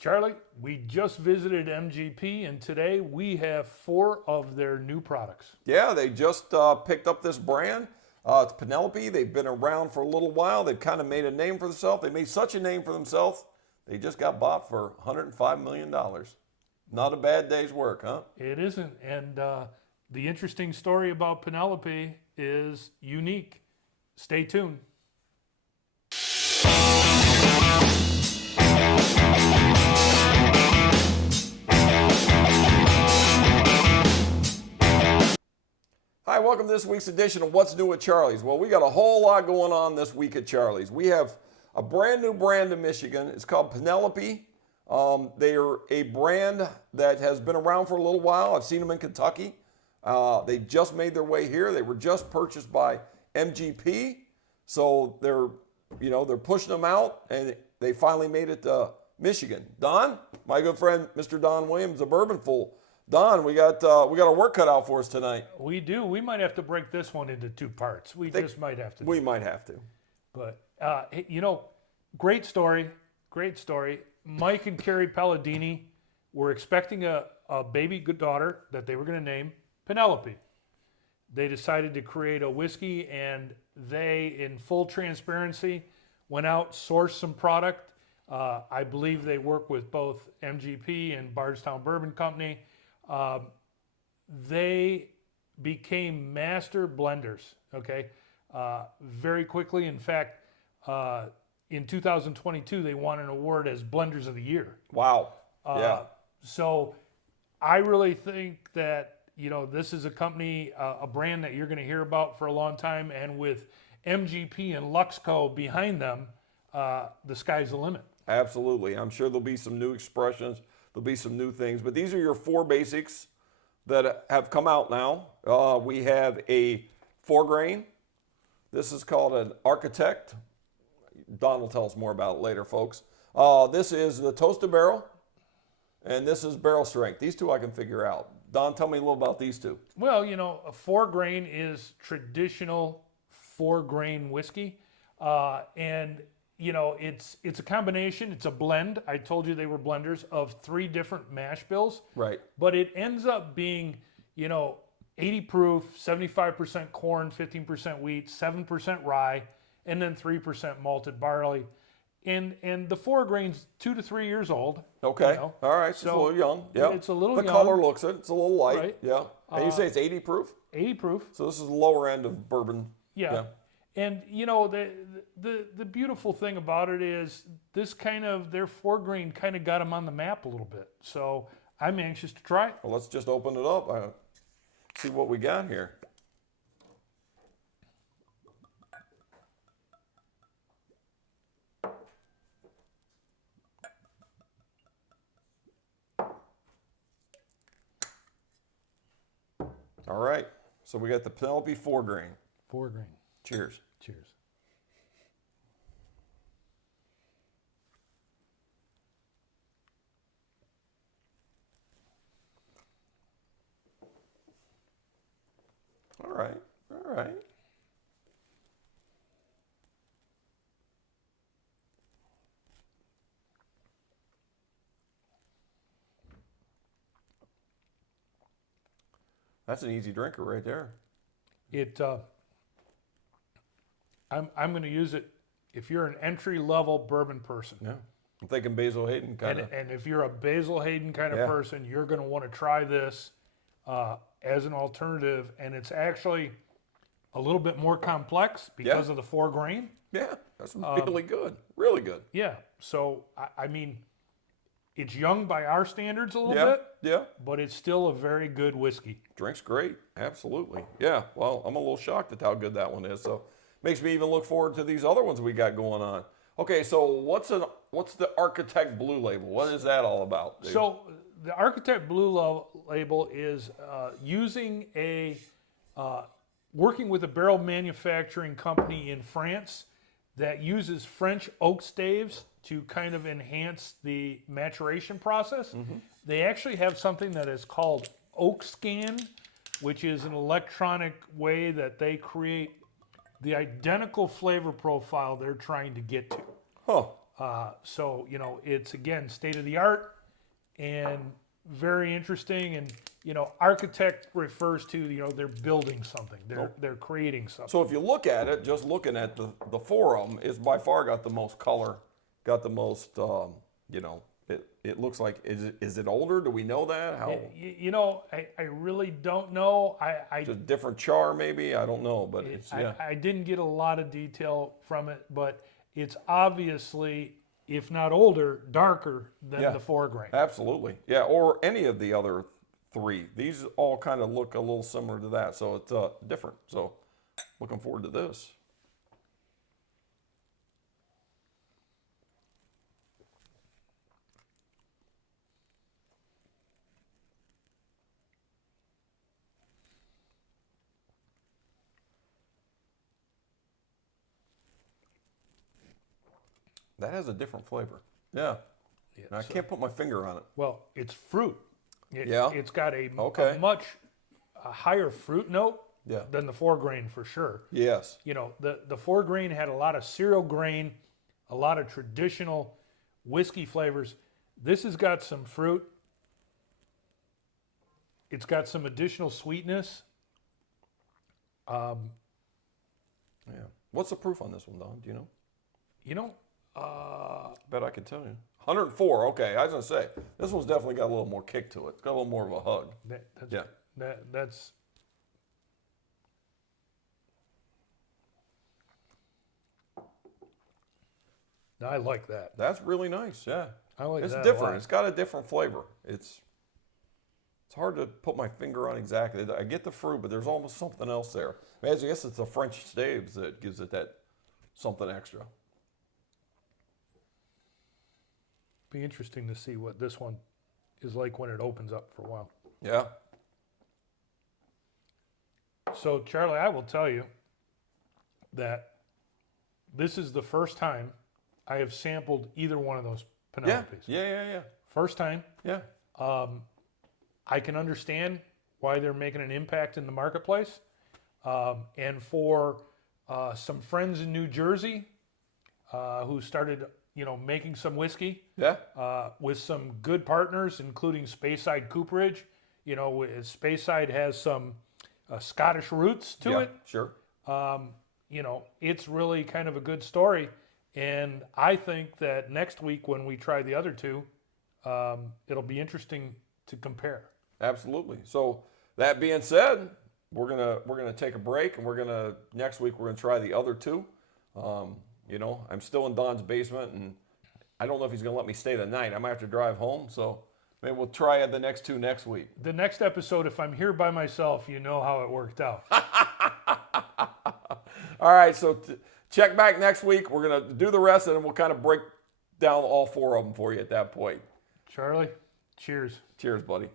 Charlie, we just visited MGP, and today we have 4 of their new products. Yeah, they just picked up this brand. It's Penelope. They've been around for a little while. They've kind of made a name for themselves. They made such a name for themselves, they just got bought for $105 million. Not a bad day's work, huh? It isn't, and the interesting story about Penelope is unique. Stay tuned. Hi, welcome to this week's edition of What's New at Charlie's. Well, we got a whole lot going on this week at Charlie's. We have a brand new brand in Michigan. It's called Penelope. They are a brand that has been around for a little while. I've seen them in Kentucky. They just made their way here. They were just purchased by MGP. So they're pushing them out, and they finally made it to Michigan. Don, my good friend, Mr. Don Williams, the Bourbon Fool. Don, we got a work cut out for us tonight. We do. We might have to break this one into 2 parts. We just might have to. We might have to. But, great story. Great story. Mike and Carrie Palladini were expecting a baby daughter that they were going to name Penelope. They decided to create a whiskey, and they, in full transparency, went out, sourced some product. I believe they work with both MGP and Bardstown Bourbon Company. They became master blenders, okay, very quickly. In fact, in 2022, they won an award as Blenders of the Year. Wow. Yeah. So I really think that, this is a company, a brand that you're going to hear about for a long time. And with MGP and Luxco behind them, the sky's the limit. Absolutely. I'm sure there'll be some new expressions. There'll be some new things. But these are your 4 basics that have come out now. We have a 4-grain. This is called an Architect. Don will tell us more about it later, folks. This is the toasted barrel, and this is barrel strength. These 2 I can figure out. Don, tell me a little about these 2. Well, a 4-grain is traditional 4-grain whiskey. And it's a combination. It's a blend. I told you they were blenders of 3 different mash bills. Right. But it ends up being, 80 proof, 75% corn, 15% wheat, 7% rye, and then 3% malted barley. And the 4-grain's 2 to 3 years old. Okay. All right. So it's a little young. Yeah. It's a little young. The color looks it. It's a little light. Right. Yeah. And you say it's 80 proof? 80 proof. So this is the lower end of bourbon. Yeah. And the beautiful thing about it is this their 4-grain kind of got them on the map a little bit. So I'm anxious to try it. Well, let's just open it up. See what we got here. All right. So we got the Penelope 4-grain. 4-grain. Cheers. Cheers. All right. All right. That's an easy drinker right there. I'm going to use it if you're an entry-level bourbon person. Yeah. I'm thinking Basil Hayden kind of. And if you're a Basil Hayden kind of person, you're going to want to try this as an alternative. And it's actually a little bit more complex because of the 4-grain. Yeah, that's really good. Really good. Yeah. So, I mean, it's young by our standards a little bit. Yeah. But it's still a very good whiskey. Drinks great. Absolutely. Yeah. Well, I'm a little shocked at how good that one is. So makes me even look forward to these other ones we got going on. Okay, so what's the Architect Blue Label? What is that all about, dude? So the Architect Blue Label is working with a barrel manufacturing company in France that uses French oak staves to kind of enhance the maturation process. Mm-hmm. They actually have something that is called Oak Scan, which is an electronic way that they create the identical flavor profile they're trying to get to. Huh. So, you know, it's again state of the art and very interesting. And, you know, architect refers to, you know, they're building something, they're creating something. So if you look at it, just looking at the four of them, it's by far got the most color, got the most, you know, it looks like, is it older? Do we know that? How? You know, I really don't know. I Just different char maybe? I don't know, but it's, yeah. I didn't get a lot of detail from it, but it's obviously, if not older, darker than Yeah. the 4-grain. Absolutely. Yeah, or any of the other three. These all kind of look a little similar to that, so it's different. So looking forward to this. That has a different flavor. Yeah. Yeah, And I so- can't put my finger on it. Well, it's fruit. Yeah? It's got a Okay. much higher fruit note Yeah. than the 4-grain for sure. Yes. You know, the 4-grain had a lot of cereal grain, a lot of traditional whiskey flavors. This has got some fruit. It's got some additional sweetness. Yeah. What's the proof on this one, Don? Do you know? You know, Bet I can tell you. 104. Okay, I was gonna say this one's definitely got a little more kick to it. It's got a little more of a hug. that's, Yeah. that's I like that. That's really nice. Yeah. I like It's that a different. lot. It's got a different flavor. It's hard to put my finger on exactly. I get the fruit, but there's almost something else there. I guess it's the French staves that gives it that something extra. Be interesting to see what this one is like when it opens up for a while. Yeah. So, Charlie, I will tell you that this is the first time I have sampled either one of those Yeah. Penelopes. Yeah. First time. Yeah. I can understand why they're making an impact in the marketplace. And for some friends in New Jersey who started, you know, making some whiskey Yeah. with some good partners, including Speyside Cooperage. You know, Speyside has some Scottish roots to Yeah. it. Sure. You know, it's really kind of a good story. And I think that next week when we try the other two, it'll be interesting to compare. Absolutely. So that being said, we're gonna take a break, and next week we're gonna try the other two. You know, I'm still in Don's basement, and I don't know if he's gonna let me stay the night. I might have to drive home, so maybe we'll try the next two next week. The next episode, if I'm here by myself, you know how it worked out. All right, so check back next week. We're gonna do the rest, and then we'll kind of break down all four of them for you at that point. Charlie, cheers. Cheers, buddy.